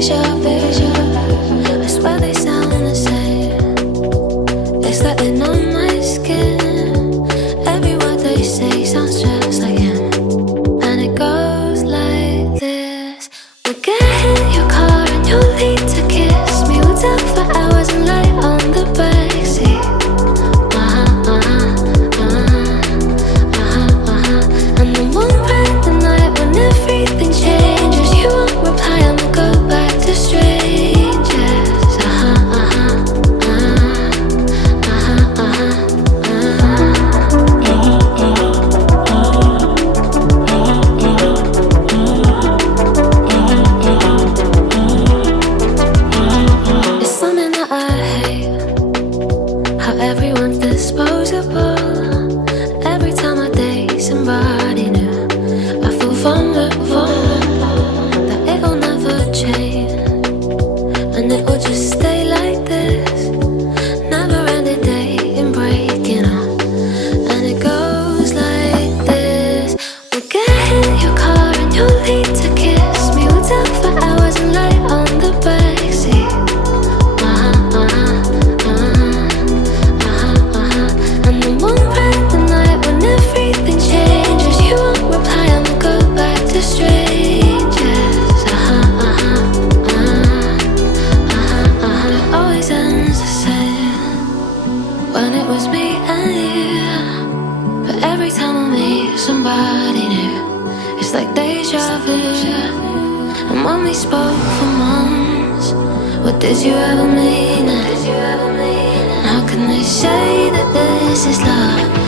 deja vu. I swear they sound the same. It's like they're on my skin. Every word they say sounds just like him. And it goes like this. We'll get in your car and you'll need to kiss me. We'll talk for hours and lie on the backseat. And then one bright the night when everything changes. You won't reply, I'ma go back to strangers. It's something that I hate, how everyone's disposable. Every time I date somebody new, I feel vulnerable, that it'll never change, and it will just stay like this. Never ending dating, breaking up, and it goes like this. We'll get in your car and you'll need to kiss me. We'll talk for hours and lie on the backseat. And then one bright the night when everything changes. You won't reply, I'ma go back to strangers. It always ends the same when it was me and you. But every time I meet somebody new, it's like deja vu. And when we spoke for months, what did you ever mean? And how can they say that this is love?